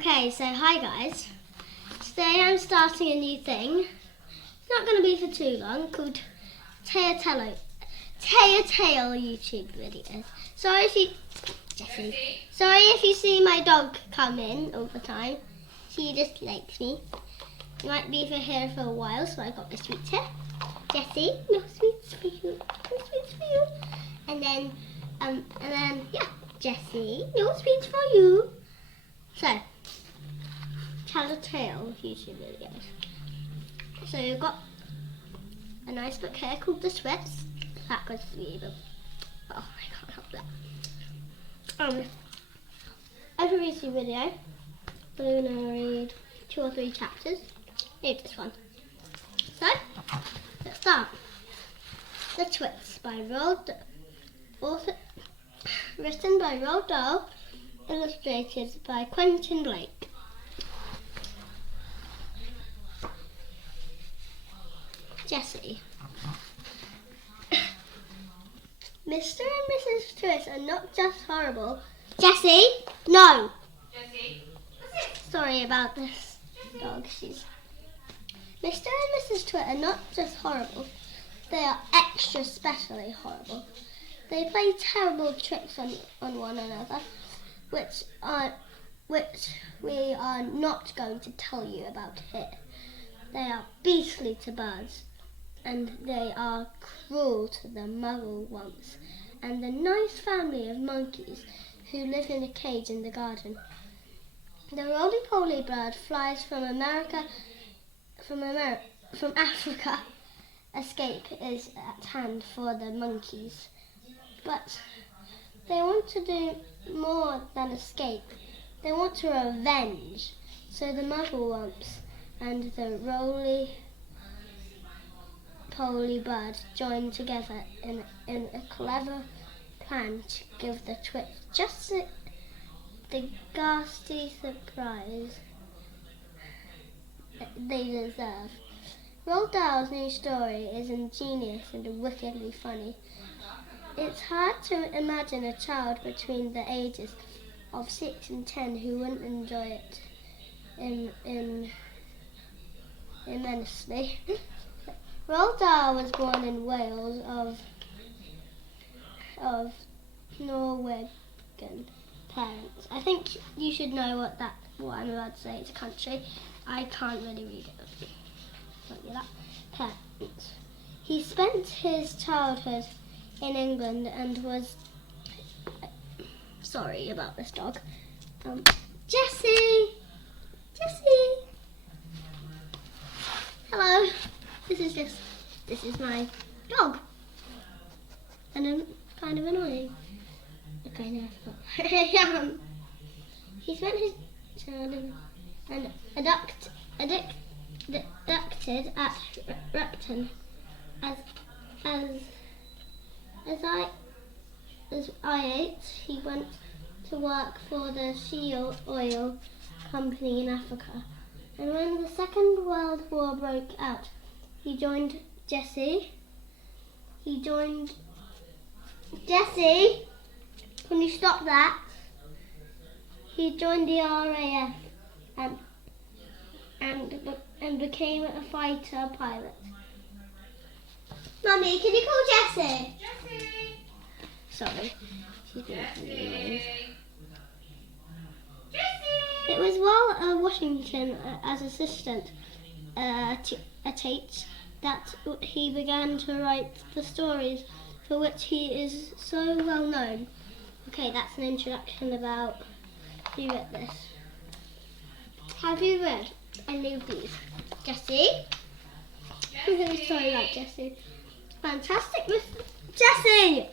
Okay, so hi guys. Today I'm starting a new thing. It's not going to be for too long, called Tale YouTube videos. Sorry if you see my dog come in all the time. She just likes me. You might be here for a while, so I got the sweets here. Jessie, no sweets for you. No sweets for you. And then yeah, Jessie, no sweets for you. So, Tale YouTube videos. So you've got a nice book here called the Twits. That goes to me, but oh, I can't help that. Every YouTube video, I'm gonna read 2 or 3 chapters. Maybe this one. So let's start. The Twits by written by Roald Dahl, illustrated by Quentin Blake. Jessie. Mr. and Mrs. Twits are not just horrible. Jessie, no. Jessie, Sorry about this dog. Mr. and Mrs. Twit are not just horrible. They are extra specially horrible. They play terrible tricks on one another, which we are not going to tell you about here. They are beastly to birds, and they are cruel to the muggle-wumps and the nice family of monkeys who live in a cage in the garden. The roly-poly bird flies from Africa. Escape is at hand for the monkeys, but they want to do more than escape. They want to revenge. So the muggle-wumps and the roly-poly bird join together in a clever plan to give the Twits just the ghastly surprise they deserve. Roald Dahl's new story is ingenious and wickedly funny. It's hard to imagine a child between the ages of 6 and 10 who wouldn't enjoy it immensely. Roald Dahl was born in Wales of Norwegian parents. I think you should know what I'm about to say. It's a country. I can't really read it. Not that. Parents. He spent his childhood in England and was sorry about this dog. Jessie. Hello. This is my dog. And I'm kind of annoying. Okay, no, I forgot. He spent his childhood and adopted at Repton. As I 8, he went to work for the Shell Oil Company in Africa. And when the Second World War broke out, he joined Jessie, can you stop that? He joined the RAF and became a fighter pilot. Mummy, can you call Jessie? Jessie, Sorry, she's being really annoying. Jessie. It was while Washington as assistant to Tate that he began to write the stories for which he is so well known. Okay, that's an introduction about who read this. Have you read any of these? Jessie? I'm really sorry about Jessie. Fantastic, Miss Jessie!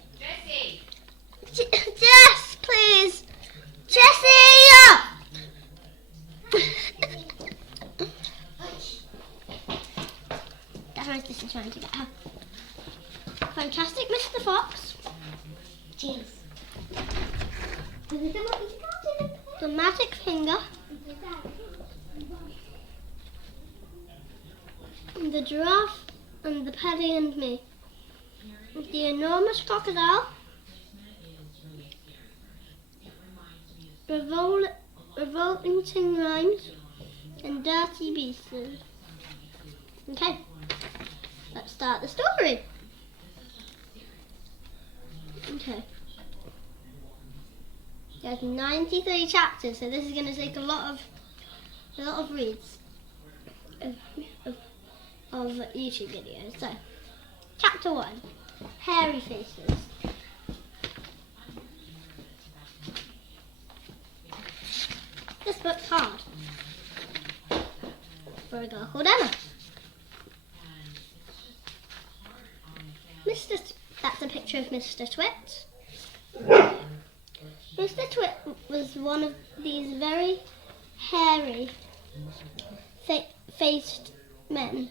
Jessie. Jess, please! Jessie! This is trying to get her. Fantastic Mr. Fox. Cheers. The Magic Finger. The Giraffe and the Paddy and Me. The Enormous Crocodile. revolting rhymes and dirty beasts. Okay, let's start the story. Okay. There's 93 chapters, so this is going to take a lot of reads of YouTube videos. So, chapter 1, Hairy Faces. This book's hard for a girl called Emma. That's a picture of Mr. Twits. Mr. Twit was one of these very hairy faced men.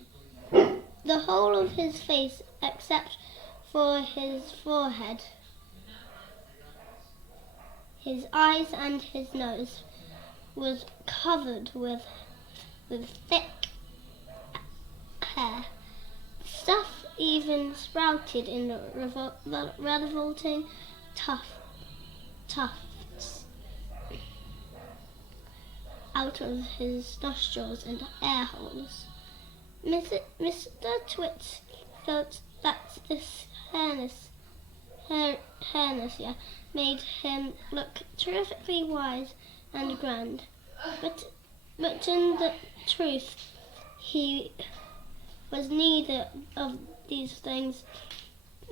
The whole of his face, except for his forehead, his eyes and his nose, was covered with thick hair. Stuff even sprouted in revolting tufts out of his nostrils and air holes. Mr. Twits felt that this hairness made him look terrifically wise and grand, but in the truth he was neither of these things.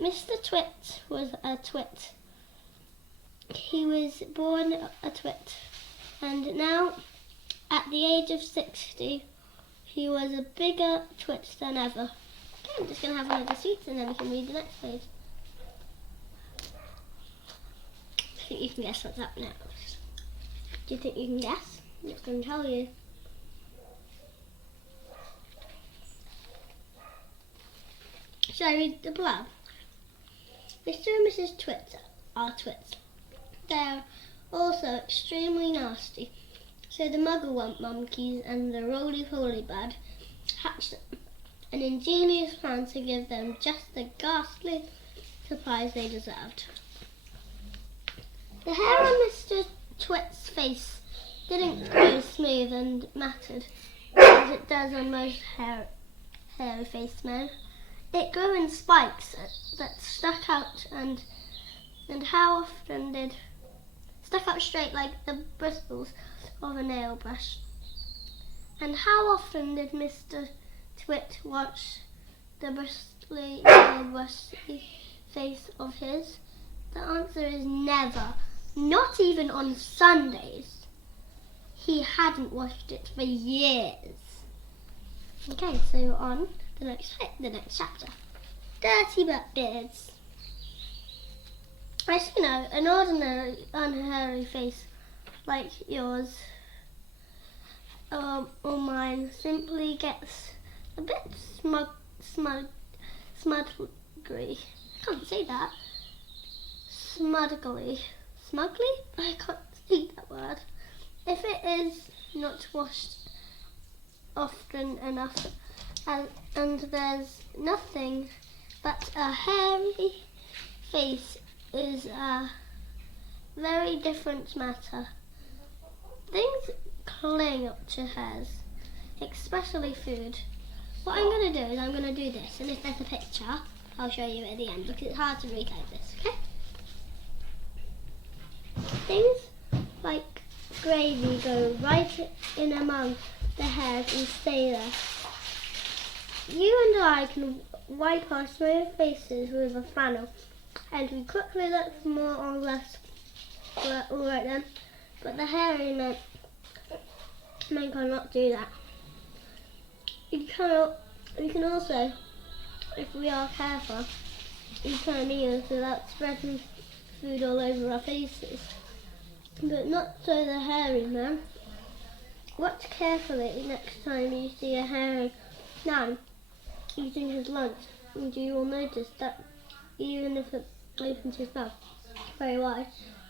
Mr. Twit was a twit. He was born a twit, and now, at the age of 60, he was a bigger twit than ever. Okay, I'm just going to have another seat and then we can read the next page. I think you can guess what's up next. Do you think you can guess? I'm just going to tell you. Shall I read the blurb? Mr. and Mrs. Twits are twits. They're also extremely nasty. So the Mugglewump monkeys and the roly-poly bird hatched an ingenious plan to give them just the ghastly surprise they deserved. The hair on Mr. Twit's face didn't grow smooth and matted as it does on most hairy-faced men. It grew in spikes that stuck out stuck out straight like the bristles of a nail brush. And how often did Mr. Twit watch the bristly nail brushy face of his? The answer is never. Not even on Sundays. He hadn't watched it for years. Okay, so on the next chapter. Dirty beards. As you know, an ordinary unhairy face like yours or mine simply gets a bit smudgly. I can't say that. Smugly? I can't speak that word. If it is not washed often enough, and there's nothing but a hairy face, is a very different matter. Things cling up to hairs, especially food. What I'm going to do is I'm going to do this, and if there's a picture, I'll show you at the end because it's hard to read like this, okay? Things like gravy go right in among the hairs and stay there. You and I can wipe our smooth faces with a flannel, and we quickly look more or less alright then. But the hairy men cannot do that. We can also, if we are careful, eat our meals without spreading food all over our faces. But not so the hairy man. Watch carefully next time you see a hairy man eating his lunch, and you will notice that even if it opens his mouth very wide,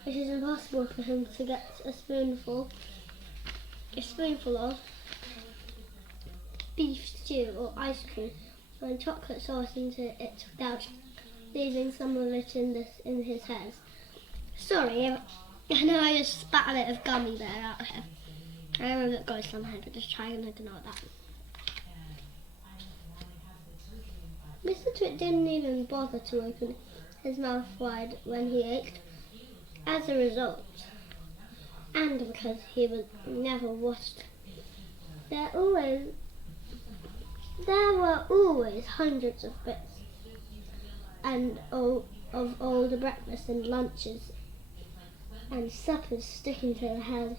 it is impossible for him to get a spoonful of beef stew or ice cream and chocolate sauce into it without leaving some of it in his hairs. Sorry, I know I just spat a bit of gummy bear out here. I remember it goes somehow, but just try and ignore that. Mr. Twit didn't even bother to open his mouth wide when he ate. As a result, and because he was never washed, there were always hundreds of bits and of older breakfasts and lunches and suppers sticking to the head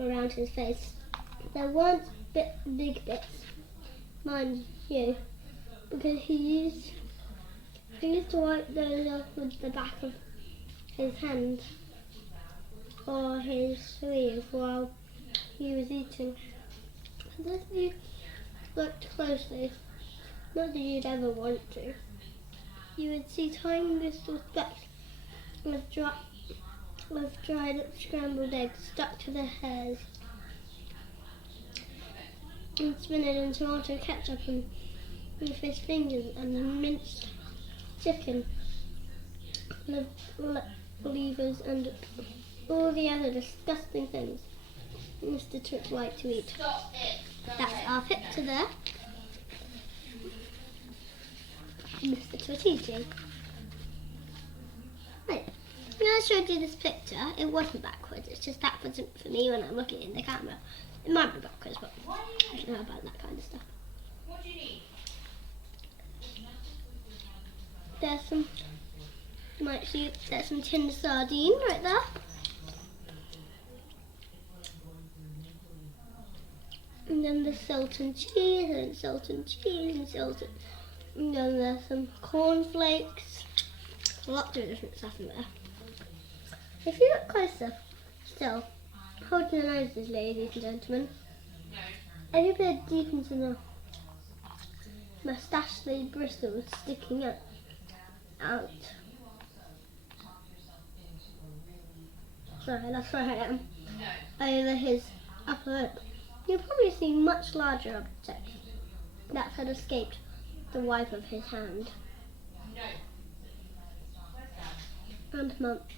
around his face. There weren't big bits, mind you, because he used to wipe those off with the back of his hand or his sleeve while he was eating. And if you looked closely, not that you'd ever want to, you would see tiny little specks of dried up scrambled eggs stuck to the hairs, and spinach and tomato ketchup and with his fingers, and minced chicken, levers, and all the other disgusting things Mr. Twit liked to eat. Stop it. That's our picture there. Mr. Twit eating. Right, when I showed you this picture, it wasn't backwards. It's just backwards for me when I'm looking in the camera. It might be backwards, but I don't know about that kind of stuff. What do you need? There's some, you might see, there's some tinned sardine right there. And then there's salt and cheese, and salt and cheese, and salt and then there's some cornflakes. Lots of different stuff in there. If you look closer, still, hold your noses, ladies and gentlemen. Every bit deep into the moustache-y bristles sticking out. Sorry, that's where I am. Over his upper lip. You'll probably see much larger objects that had escaped the wipe of his hand. And months.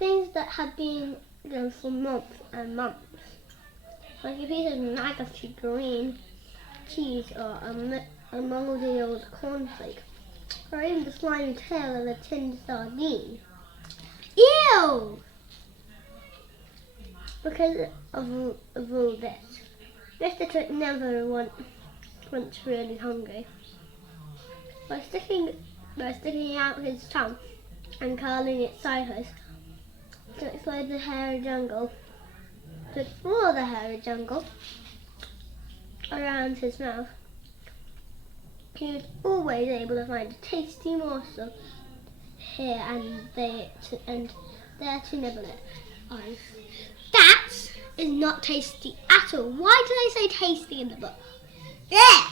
Things that had been there for months and months. Like a piece of maggoty green cheese or a mouldy old cornflake. Or even the slimy tail of a tinned sardine. Ew! Because of all this, Mr. Twit never once really hungry. By sticking out his tongue and curling it sideways to explore the hairy jungle around his mouth, he was always able to find a tasty morsel here and there to nibble it on. That is not tasty at all. Why did I say tasty in the book? Yeah.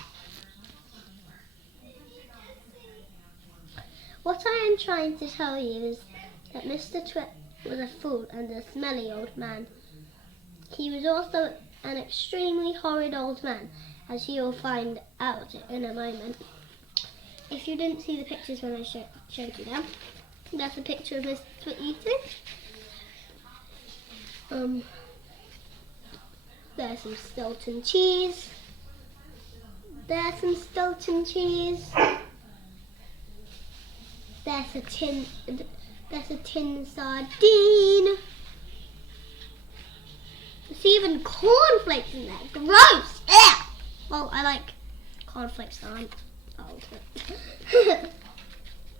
What I am trying to tell you is that Mr. Twit was a fool and a smelly old man. He was also an extremely horrid old man, as you'll find out in a moment. If you didn't see the pictures when I showed you them, that's a picture of Mr. Twit eating. There's some Stilton cheese. There's some Stilton cheese. There's a tin sardine. There's even cornflakes in there. Gross! Ugh! Well, I like cornflakes that aren't old.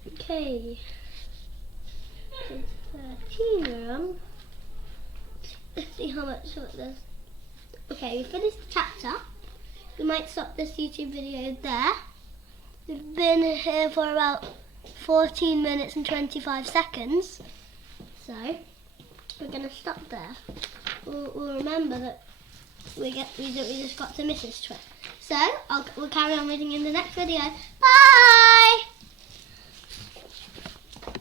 Okay. It's 13 gram. Let's see how much of this. Okay, we finished the chapter. We might stop this YouTube video there. We've been here for about 14 minutes and 25 seconds. So, we're going to stop there. We'll remember that we just got to Mrs. Twit. So, we'll carry on reading in the next video. Bye!